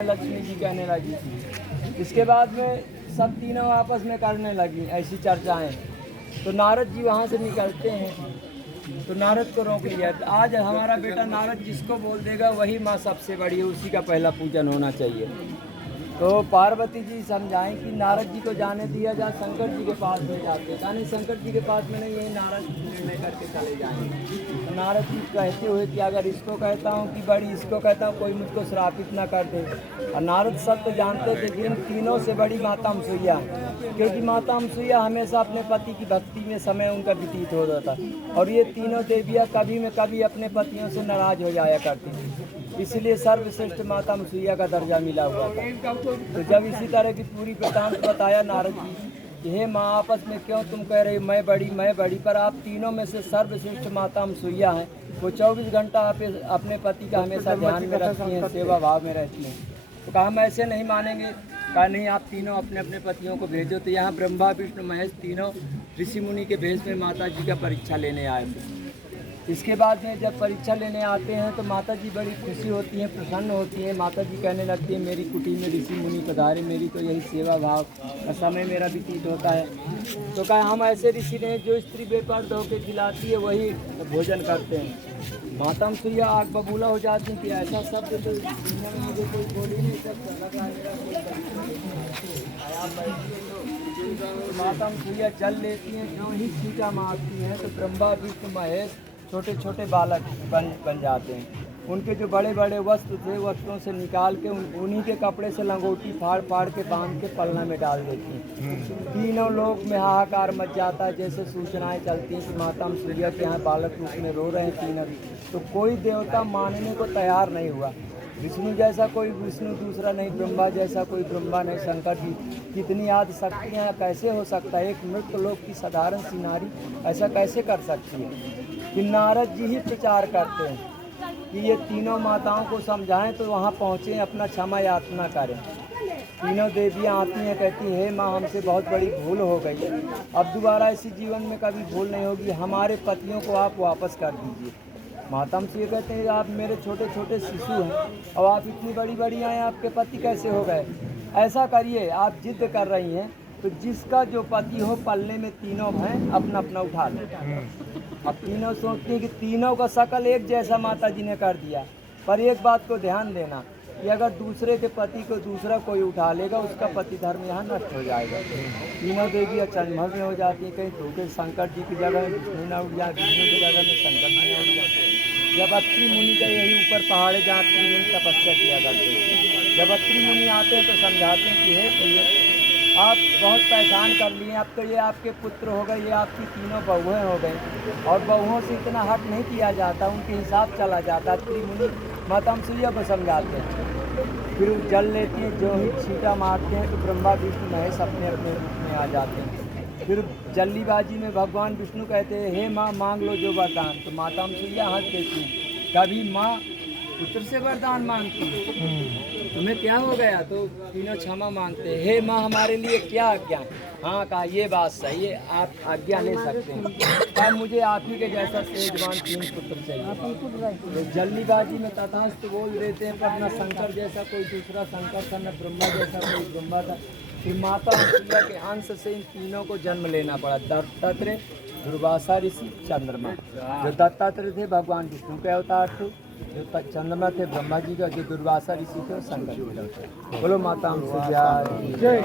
लक्ष्मी जी कहने लगी। इसके बाद में सब तीनों आपस में करने लगी ऐसी चर्चाएं। तो नारद जी वहाँ से निकलते हैं तो नारद को रोक लिया। आज हमारा बेटा नारद जिसको बोल देगा वही माँ सबसे बड़ी है, उसी का पहला पूजन होना चाहिए। तो पार्वती जी समझाएं कि नारद जी को जाने दिया जाए, शंकर जी के पास में जाते हैं। नहीं, शंकर जी के पास में नहीं, यही नारद निर्णय करके चले जाएंगे। तो नारद जी कहते हुए कि अगर इसको कहता हूँ कि बड़ी, इसको कहता हूँ कोई मुझको श्रापित ना कर दे। और नारद सब तो जानते थे कि इन तीनों से बड़ी माता अनसुईया, क्योंकि माता अनसुईया हमेशा अपने पति की भक्ति में समय उनका व्यतीत होता था। और ये तीनों देवियाँ कभी में कभी अपने पतियों से नाराज हो जाया करती थी, इसलिए सर्वश्रेष्ठ माता अनसुईया का दर्जा मिला हुआ था। तो जब इसी तरह की पूरी वृत्तांत बताया नारद जी कि हे माँ, आपस में क्यों तुम कह रहे मैं बड़ी, पर आप तीनों में से सर्वश्रेष्ठ माता अनसुईया हैं। वो 24 घंटा आप अपने पति का हमेशा ध्यान में रखती हैं, सेवा भाव में रहती हैं। तो कहा हम ऐसे नहीं मानेंगे। कहा नहीं, आप तीनों अपने अपने पतियों को भेजो। तो यहाँ ब्रह्मा विष्णु महेश तीनों ऋषि मुनि के भेष में माता जी का परीक्षा लेने आए थे। इसके बाद में जब परीक्षा लेने आते हैं तो माता जी बड़ी खुशी होती हैं, प्रसन्न होती हैं। माता जी कहने लगती है मेरी कुटी में ऋषि मुनि पधारे, मेरी तो यही सेवा भाव का समय मेरा व्यतीत होता है। तो कहा हम ऐसे ऋषि ने जो स्त्री बेपर धो के खिलाती है वही भोजन करते हैं। माता अनसुईया आग बबूला हो जाती कि ऐसा शब्द तो दुनिया में मुझे कोई बोल ही नहीं सकता। माता अनसुईया जल लेती हैं, जो ही छींटा मारती हैं तो ब्रह्मा विष्णु महेश छोटे छोटे बालक बन जाते हैं। उनके जो बड़े बड़े वस्त्र थे, वस्त्रों से निकाल के उन्हीं के कपड़े से लंगोटी फाड़ के बांध के पलना में डाल देती हैं। तीनों लोग में हाहाकार मच जाता है। जैसे सूचनाएं चलती हैं कि माता अनसुईया के यहाँ बालक रूप में रो रहे हैं तीनों, तो कोई देवता मानने को तैयार नहीं हुआ। विष्णु जैसा कोई विष्णु दूसरा नहीं, ब्रह्मा जैसा कोई ब्रह्मा नहीं, शंकर जी कितनी आदि शक्तियाँ, कैसे हो सकता है एक मृत लोक की साधारण सी नारी ऐसा कैसे कर सकती है। कि नारद जी ही प्रचार करते हैं कि ये तीनों माताओं को समझाएं, तो वहाँ पहुँचें, अपना क्षमा याचना करें। तीनों देवियाँ आती हैं, कहती हैं हे माँ, हमसे बहुत बड़ी भूल हो गई है, अब दोबारा इसी जीवन में कभी भूल नहीं होगी, हमारे पतियों को आप वापस कर दीजिए। माता हमसे ये कहते हैं आप मेरे छोटे छोटे शिशु हैं और आप इतनी बड़ी बड़ी आए, आपके पति कैसे हो गए। ऐसा करिए, आप जिद कर रही हैं तो जिसका जो पति हो पल्ले में तीनों हैं अपना अपना उठा लो। अब तीनों सोचती हैं कि तीनों का शकल एक जैसा माता जी ने कर दिया, पर एक बात को ध्यान देना कि अगर दूसरे के पति को दूसरा कोई उठा लेगा उसका पति धर्म यहाँ नष्ट हो जाएगा। तीनों देवी अचंभव में हो जाती है, कहीं धोखे शंकर जी की जगह में विष्णु न उठ जाए, विष्णु की जगह में शंकर जी न उठ जाते। जब अत्रि मुनि का यही ऊपर पहाड़ है जहाँ अत्रि मुनि तपस्या किया करते हैं, जब अत्रि मुनि आते हैं तो समझाते हैं कि हे प्रिय, आप बहुत पहचान कर लिए, अब तो ये आपके पुत्र हो गए, ये आपकी तीनों बहुएँ हो गई, और बहुओं से इतना हट नहीं किया जाता, उनके हिसाब चला जाता। अत्रि मुनि माता अनसुईया को समझाते हैं। फिर जल लेती हैं, जो ही छींटा मारते हैं तो ब्रह्मा विष्णु महेश अपने अपने रूप में आ जाते हैं। फिर जल्दीबाजी में भगवान विष्णु कहते हैं हे माँ, मांग लो जो वरदान। तो माता अनसुईया हंस देती हैं, कभी माँ पुत्र से वरदान मांगती है, तुम्हें क्या हो गया। तो तीनों क्षमा मांगते हैं, हे माँ हमारे लिए क्या आज्ञा। हाँ कहा ये बात सही है, आप आज्ञा ले सकते हैं। कहा मुझे आप ही के जैसा सेजवान 3 पुत्र चाहिए। तो जल्दीबाजी में तथास्तु बोल देते हैं, पर न शंकर जैसा कोई दूसरा शंकर था, न ब्रह्मा जैसा कोई ब्रह्मा था। फिर माता अनसुईया के अंश से इन तीनों को जन्म लेना पड़ा। दत्तात्रेय, दुर्वासा ऋषि, चंद्रमा। जो दत्तात्रेय थे भगवान विष्णु के अवतार थे, जो चंद्रमा थे ब्रह्मा जी का, जो दुर्वासा ऋषि थे शंकर जी का। बोलो माता अनसुईया जय।